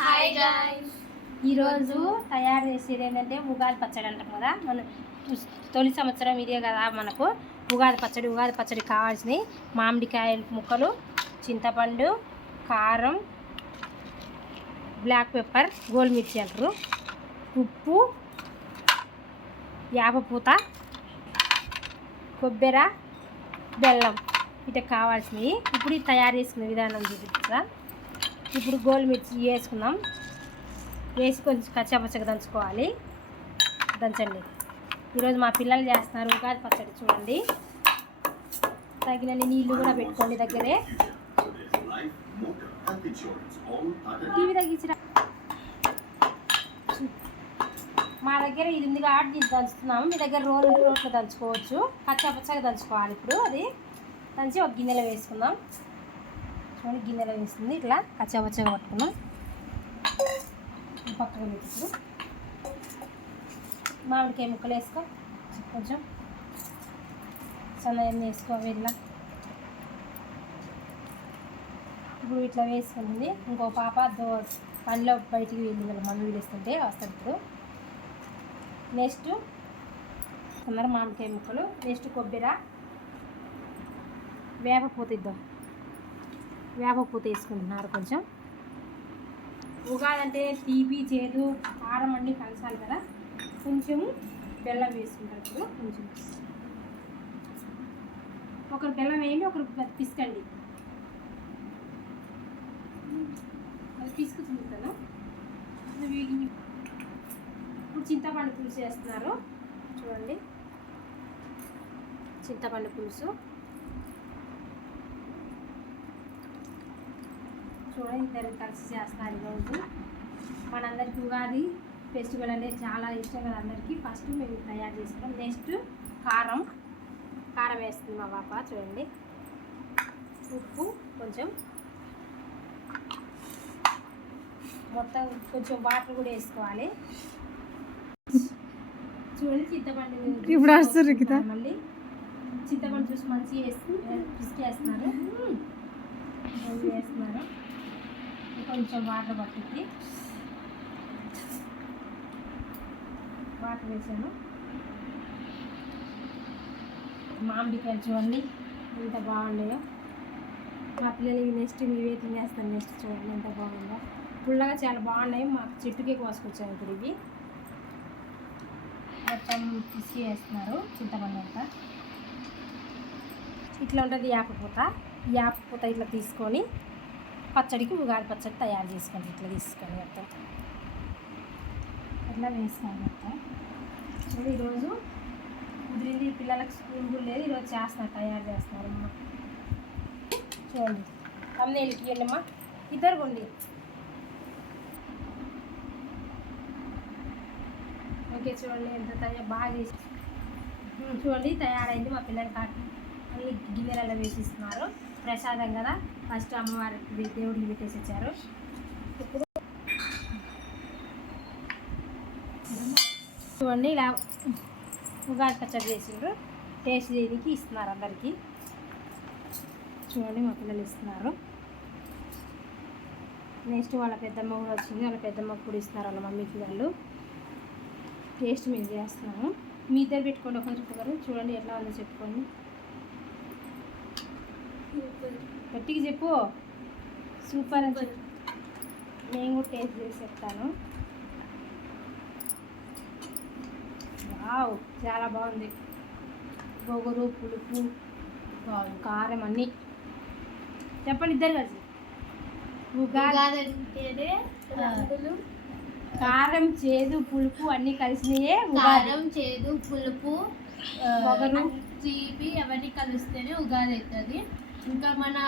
Hi guys. ఈరోజు తయారు చేసేది ఏంటంటే ఉగాది పచ్చడి అంటాం కదా. మన తొలి సంవత్సరం ఇదే కదా మనకు ఉగాది పచ్చడి కావాల్సినవి మామిడికాయ ముక్కలు, చింతపండు, కారం, బ్లాక్ పెప్పర్, గోల్మిర్చి అంటారు, ఉప్పు, వేపపూత, కొబ్బరి, బెల్లం ఇట కావాల్సినవి. ఇప్పుడు తయారు చేసుకునే విధానం చూపిస్తా. ఇప్పుడు గోల్మిర్చి వేసుకుందాం. వేసి కొంచెం కచ్చాపచ్చగా దంచుకోవాలి. దంచండి. ఈరోజు మా పిల్లలు చేస్తున్నారు ఉగాది పచ్చడి. చూడండి, తగినన్ని నీళ్ళు కూడా పెట్టుకోండి దగ్గరే. టీవీ తగ్గించిన మా దగ్గర ఇది ఉంది కాబట్టి దీన్ని దంచుతున్నాము. మీ దగ్గర రోట్లో దంచుకోవచ్చు. కచ్చాపచ్చగా దంచుకోవాలి. ఇప్పుడు అది దంచి ఒక గిన్నెలో వేసుకుందాం. చూడండి, గిన్నెలో వేస్తుంది. ఇట్లా కచ్చాపచ్చగా పట్టుకున్నాం. పక్కన పెట్టుకు మామిడికాయ ముక్కలు వేసుకో, కొంచెం సన్నగా వేసుకో. ఇలా ఇప్పుడు ఇట్లా వేసుకుంటుంది. ఇంకో పాప పనిలో బయటికి వెళ్ళి మమ్మీ వీడిస్తుంటే వస్తుంది. ఇప్పుడు నెక్స్ట్ మామిడికాయ ముక్కలు, నెక్స్ట్ కొబ్బరి, వేపపూత ఇద్దాం. వేపపూత వేసుకుంటున్నారు. కొంచెం ఉగాది అంటే తీపి, చేదు, కారం అన్నీ కలసాలి కదా. కొంచెం బెల్లం వేసుకుంటారు. ఇప్పుడు కొంచెం ఒకరు బెల్లం వేయండి, ఒకరు పిసుకండి. అది పిసుకుతుంటాను. ఇప్పుడు చింతపండు పులుసు వేస్తున్నారు. చూడండి, చింతపండు పులుసు చూడండి. ఇద్దరు కలిసి చేస్తారు ఈరోజు. మనందరికీ ఉగాది ఫెస్టివల్ అంటే చాలా ఇష్టం కదా అందరికీ. ఫస్ట్ మేము తయారు చేసుకుంటాం. నెక్స్ట్ కారం వేస్తుంది మా పాప. చూడండి, ఉప్పు కొంచెం, మొత్తం కొంచెం వాటర్ కూడా వేసుకోవాలి. చూడండి, చింతపండు ఇప్పుడు వస్తారు. మళ్ళీ చింతపండు చూసి మంచిగా పిసికేస్తున్నారు. వేస్తున్నారు. కొంచెం వాటర్ పట్టింది. వాటర్ వేసాను. మామిడికాయలు చూడండి ఎంత బాగున్నాయో. మా పిల్లలు నెక్స్ట్ ఇవే తినేస్తాను. నెక్స్ట్ చూడండి ఎంత బాగుందో. పుల్లగా చాలా బాగున్నాయి. మాకు చెట్టుకే కోసుకొచ్చాము. ఇప్పుడు ఇవి మొత్తం పిసి వేస్తున్నారు. చింతపండు అంతా ఇట్లా ఉంటుంది. యాపపూత ఇట్లా తీసుకొని పచ్చడికి ఉగాది పచ్చడి తయారు చేసుకోండి. ఇట్లా తీసుకొని మొత్తం ఇట్లా వేసుకోండి మొత్తం. చూడండి, ఈరోజు కుదిరింది. పిల్లలకు స్కూల్ కూడా లేదు. ఈరోజు చేస్తున్నారు, తయారు చేస్తున్నారు. అమ్మ చూడండి, అమ్మేళ్ళకి ఇవ్వండి అమ్మా. ఇద్దరు కొండి. ఓకే, చూడండి ఎంత బాగా చేసి. చూడండి, తయారైంది. మా పిల్లలు కాటి అన్ని గిన్నెలలో వేసిస్తున్నారు. ప్రసాదం కదా, ఫస్ట్ అమ్మవారికి దేవుడికి పెట్టేసి వచ్చారు. ఇప్పుడు చూడండి, ఇలా ఉగాది పచ్చడి చేసిండ్రు. టేస్ట్ చేయడానికి ఇస్తున్నారు అందరికీ. చూడండి, మా పిల్లలు ఇస్తున్నారు. నెక్స్ట్ వాళ్ళ పెద్దమ్మ కూడా వచ్చింది. వాళ్ళ పెద్దమ్మకు కూడా ఇస్తున్నారు. వాళ్ళ మమ్మీకి వాళ్ళు టేస్ట్ మేము చేస్తున్నాము. మీ ఇద్దరు పెట్టుకోండి ఒకరు. చూడండి ఎట్లా ఉందో చెప్పుకోండి. గట్టిగా చెప్పు. సూపర్ అని చెప్పు. నేను కూడా టేస్ట్ చేసి చెప్తాను. వావ్, చాలా బాగుంది. బొగురు, పులుపు, కారం అన్నీ చెప్పండి ఇద్దరు కలిసి. ఉగాది అంటేనే కారం, చేదు, పులుపు అన్నీ కలిసినాయే. కారం, చేదు, పులుపు, బొగరు, తీపి అవన్నీ కలిస్తేనే ఉగాది అవుతుంది. ఇంకా మన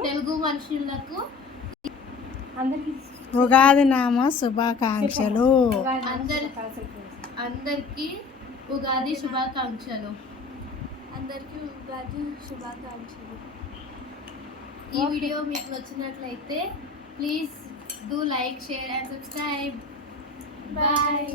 తెలుగు మనుషులకు అందరికీ ఉగాది నామ శుభాకాంక్షలు. అందరికీ ఉగాది శుభాకాంక్షలు. ఈ వీడియో మీకు నచ్చినట్లయితే please do like, share and subscribe. Bye.